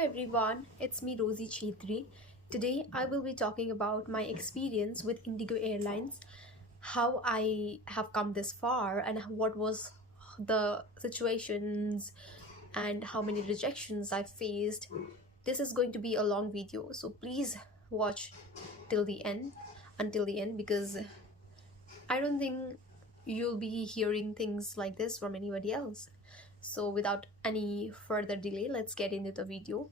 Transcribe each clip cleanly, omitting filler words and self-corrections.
everyone, it's me Rosie Chetri. Today I will be talking about my experience with Indigo Airlines, how I have come this far, and what was the situations and how many rejections I faced. This is going to be a long video, so please watch till the end, until the end, because I don't think you'll be hearing things like this from anybody else. So without any further delay, let's get into the video.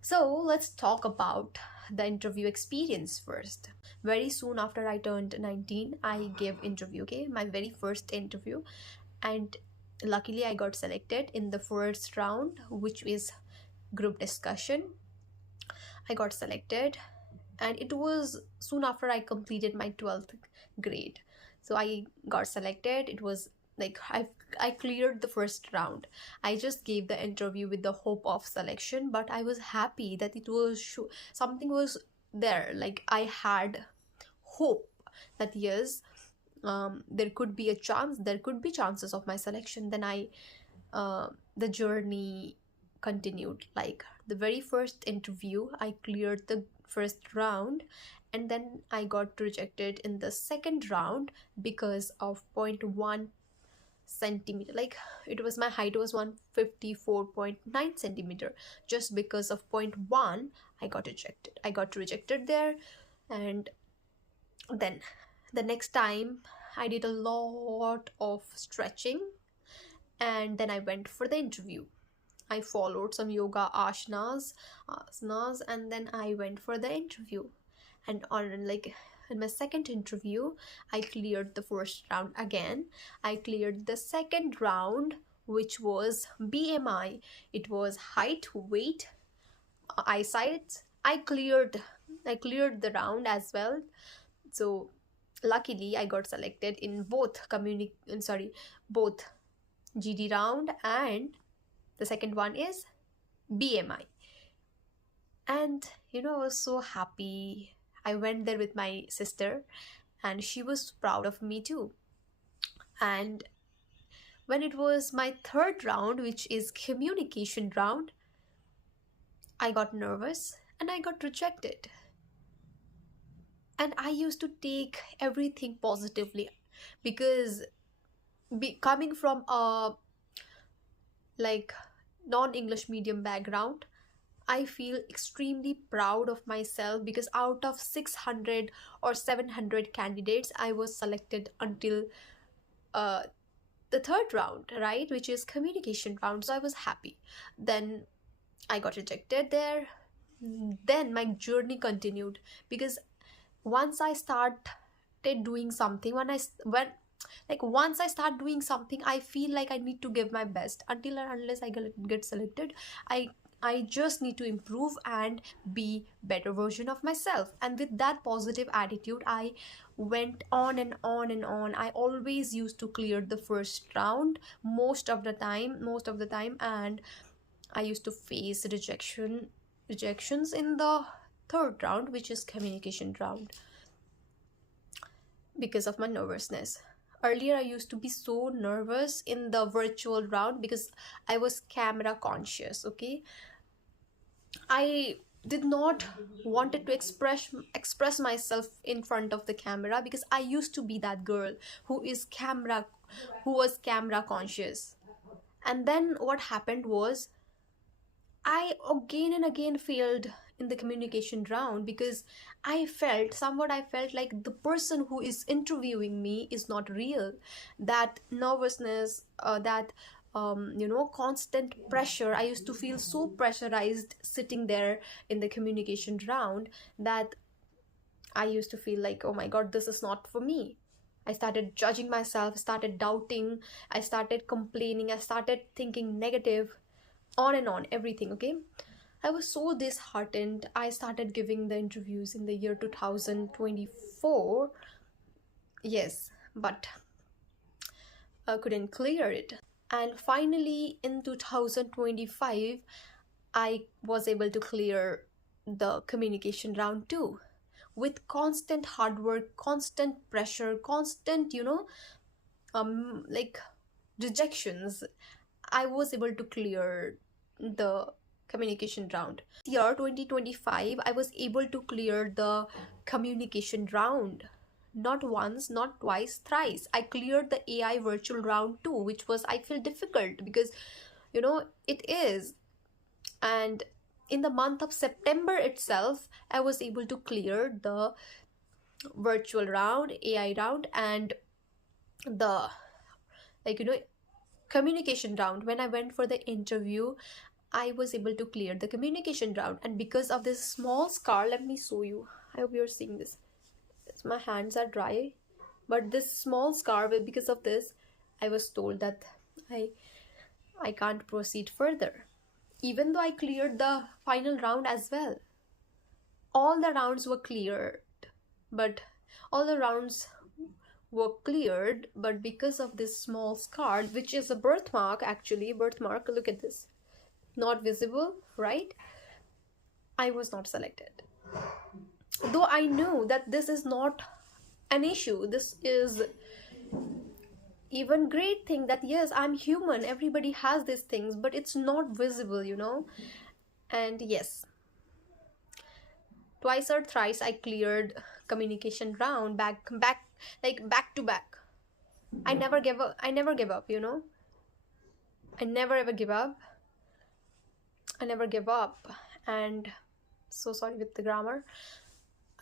So let's talk about the interview experience first. Very soon after I turned 19, I gave interview, okay? My very first interview. And luckily I got selected in the first round, which is group discussion. I got selected and it was soon after I completed my 12th grade. So I got selected. It was like I cleared the first round. I just gave the interview with the hope of selection, but I was happy that it was something was there. Like I had hope that yes, there could be a chance. There could be chances of my selection. Then the journey continued. Like the very first interview, I cleared the first round, and then I got rejected in the second round because of 0.1 centimeter. Like it was, my height was 154.9 centimeter. Just because of 0.1 I got rejected there. And then the next time I did a lot of stretching, and then I went for the interview. I followed some yoga asanas, and then I went for the interview. And in my second interview, I cleared the first round again. I cleared the second round, which was BMI. It was height, weight, eyesight. I cleared the round as well. So luckily I got selected in both both GD round, and the second one is BMI. And I was so happy. I went there with my sister and she was proud of me too. And when it was my third round, which is communication round, I got nervous and I got rejected. And I used to take everything positively because coming from a non-English medium background, I feel extremely proud of myself because out of 600 or 700 candidates, I was selected until the third round, right? Which is communication round. So I was happy. Then I got rejected there. Then my journey continued because once I started doing something, once I start doing something, I feel like I need to give my best. Until and unless I get selected, I just need to improve and be better version of myself. And with that positive attitude, I went on and on and on. I always used to clear the first round most of the time, and I used to face rejections in the third round, which is communication round, because of my nervousness. Earlier I used to be so nervous in the virtual round because I was camera conscious, okay? I did not wanted to express myself in front of the camera because I used to be that girl who was camera conscious. And then what happened was I again and again failed in the communication round because I felt like the person who is interviewing me is not real. That nervousness, that constant pressure. I used to feel so pressurized sitting there in the communication round that I used to feel like, oh my god, this is not for me. I started judging myself, started doubting, I started complaining, I started thinking negative, on and on, everything, okay? I was so disheartened. I started giving the interviews in the year 2024. Yes, but I couldn't clear it. And finally in 2025, I was able to clear the communication round too. With constant hard work, constant pressure, constant, rejections, I was able to clear the communication round. Year 2025, I was able to clear the communication round. Not once, not twice, thrice. I cleared the AI virtual round too, which was, I feel, difficult because, it is. And in the month of September itself, I was able to clear the virtual round, AI round, and the, like, communication round. When I went for the interview, I was able to clear the communication round. And because of this small scar, let me show you. I hope you're seeing this. My hands are dry, but this small scar, because of this, I was told that I can't proceed further. Even though I cleared the final round as well. All the rounds were cleared, but all the rounds were cleared, but because of this small scar, which is a birthmark, actually, birthmark, look at this, not visible, right? I was not selected. Though I knew that this is not an issue, this is even great thing that yes, I'm human, everybody has these things, but it's not visible. And yes, twice or thrice I cleared communication round, back to back. I never give up. I never give up. I never ever give up. I never give up. And so sorry with the grammar.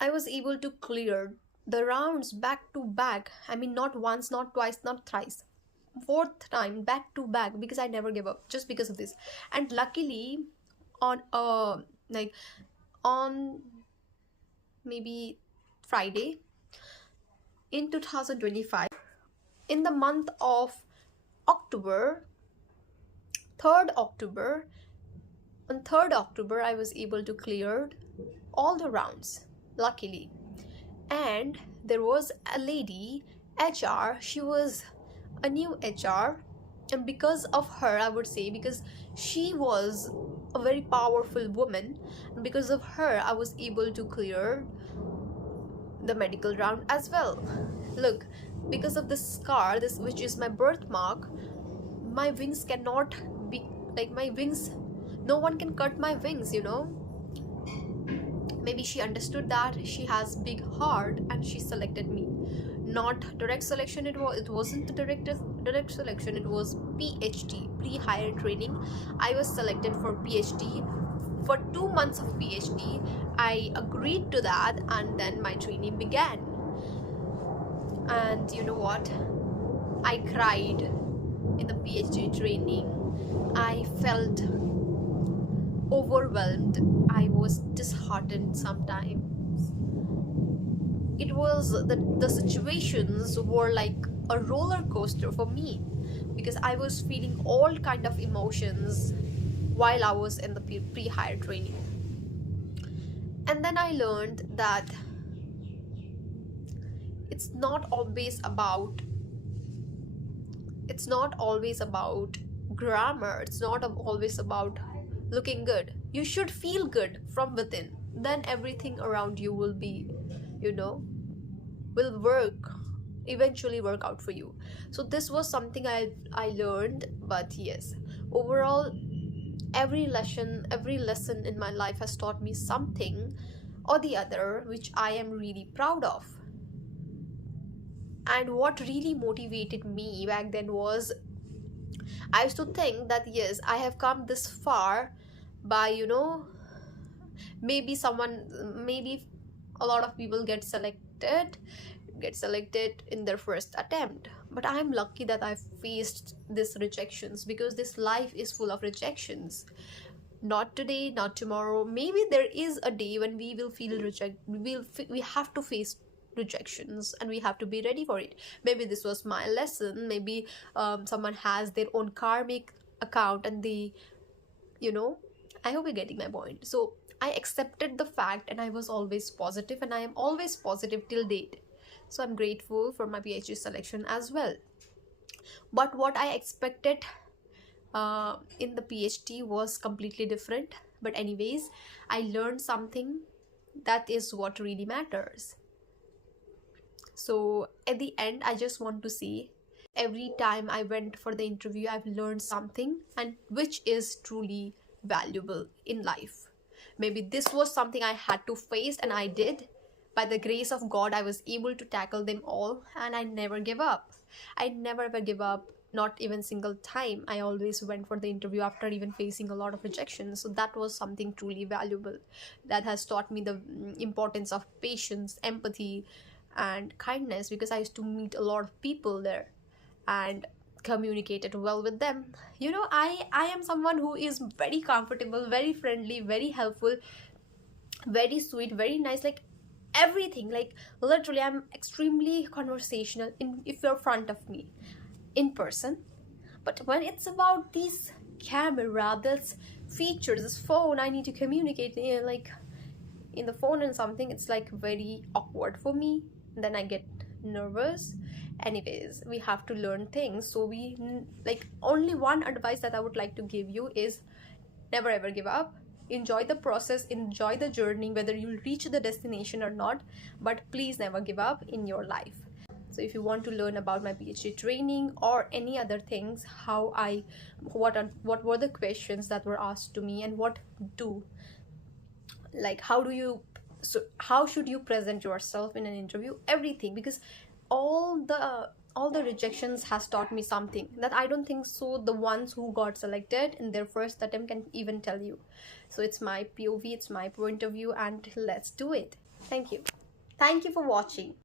I was able to clear the rounds back to back. I mean, not once, not twice, not thrice. Fourth time, back to back, because I never give up, just because of this. And luckily, on on maybe Friday in 2025, in the month of October, 3rd October, on 3rd October, I was able to clear all the rounds, luckily. And there was a lady, HR, she was a new HR, and because of her, I would say, because she was a very powerful woman, and because of her, I was able to clear the medical round as well. Look, because of this scar, this which is my birthmark, my wings cannot be like my wings, no one can cut my wings. Maybe she understood that she has big heart and she selected me. Not direct selection, it wasn't the direct selection, it was PhD, pre-hire training. I was selected for PhD. For 2 months of PhD, I agreed to that, and then my training began. And you know what? I cried in the PhD training. I felt overwhelmed. I was disheartened sometimes. It was the situations were like a roller coaster for me, because I was feeling all kind of emotions while I was in the pre-hire training. And then I learned that it's not always about grammar, it's not always about looking good. You should feel good from within, then everything around you will be, will eventually work out for you. So this was something I learned. But yes, overall, every lesson in my life has taught me something or the other, which I am really proud of. And what really motivated me back then was, I used to think that yes, I have come this far by, maybe a lot of people get selected in their first attempt. But I'm lucky that I faced these rejections, because this life is full of rejections. Not today, not tomorrow. Maybe there is a day when we will feel rejected. We have to face rejections, and we have to be ready for it. Maybe this was my lesson. Maybe someone has their own karmic account, and they, I hope you're getting my point. So I accepted the fact, and I was always positive, and I am always positive till date. So I'm grateful for my PhD selection as well. But what I expected in the PhD was completely different. But anyways, I learned something. That is what really matters. So at the end, I just want to say, every time I went for the interview, I've learned something, and which is truly valuable in life. Maybe this was something I had to face, and I did. By the grace of God, I was able to tackle them all, and I never give up. I never ever give up, not even single time. I always went for the interview after even facing a lot of rejection. So that was something truly valuable. That has taught me the importance of patience, empathy, and kindness, because I used to meet a lot of people there and communicated well with them. I am someone who is very comfortable, very friendly, very helpful, very sweet, very nice, like everything. Like literally, I'm extremely conversational in if you're front of me in person. But when it's about this camera, this features, this phone, I need to communicate, like in the phone and something, it's like very awkward for me. Then I get nervous. Anyways, we have to learn things. So like, only one advice that I would like to give you is never ever give up. Enjoy the process, enjoy the journey, whether you'll reach the destination or not, but please never give up in your life. So if you want to learn about my PhD training or any other things, what were the questions that were asked to me, and what do like how should you present yourself in an interview, everything, because all the rejections has taught me something that I don't think so the ones who got selected in their first attempt can even tell you. So it's my POV, it's my point of view, and let's do it. Thank you for watching.